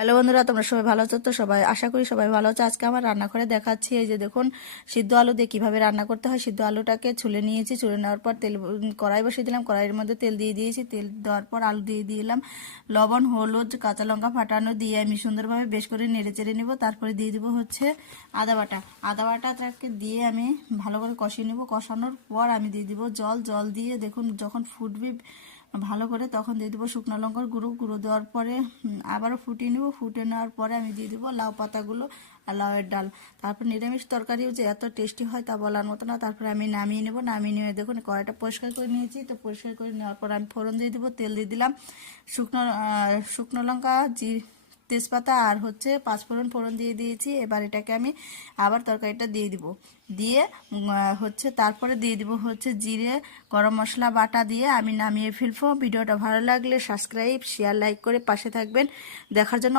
Hello বন্ধুরা, তোমরা সবাই ভালো আছো? তো সবাই আশা করি সবাই ভালো আছে। আজকে আমার রান্নাঘরে দেখাচ্ছি। এই যে দেখুন, সিদ্ধ আলু দিয়ে কিভাবে রান্না করতে হয়। সিদ্ধ আলুটাকে ছুলে নিয়েছি, ছুলে নেওয়ার পর কড়াই বসিয়ে দিলাম। কড়াইয়ের মধ্যে তেল দিয়ে দিয়েছি। তেল দেওয়ার পর আলু দিয়ে দিলাম। লবণ, হলুদ, কাঁচা লঙ্কা ফাটানো দিয়ে আমি সুন্দরভাবে বেশ করে নেড়ে চেড়ে নেবো। তারপরে দিয়ে দিব হচ্ছে আদা বাটা। আদা বাটাটাকে দিয়ে আমি ভালো করে কষিয়ে নেবো। কষানোর পর আমি দিয়ে দিব জল। জল দিয়ে দেখুন যখন ফুটবে ভালো করে, তখন দিয়ে দেবো শুকনো লঙ্কার গুঁড়ো। গুঁড়ো দেওয়ার পরে আবারও ফুটিয়ে নেবো। ফুটে নেওয়ার পরে আমি দিয়ে দেবো লাউ পাতাগুলো আর লাউয়ের ডাল। তারপর নিরামিষ তরকারিও যে এত টেস্টি হয় তা বলার মতো না। তারপরে আমি নামিয়ে নেবো। নামিয়ে নিয়ে দেখুন কড়াইটা পরিষ্কার করে নিয়েছি। তো পরিষ্কার করে নেওয়ার পর আমি ফোড়ন দিয়ে দেবো। তেল দিয়ে দিলাম, শুকনো লঙ্কা, তেজপাতা আর হচ্ছে পাঁচফোড়ন ফোড়ন দিয়ে দিয়েছি। এবার এটাকে আমি আবার তরকারিটা দিয়ে দিব। দিয়ে হচ্ছে তারপরে দিয়ে দিব হচ্ছে জিরে, গরম মশলা বাটা দিয়ে আমি নামিয়ে ফেলবো। ভিডিওটা ভালো লাগলে সাবস্ক্রাইব, শেয়ার, লাইক করে পাশে থাকবেন দেখার জন্য।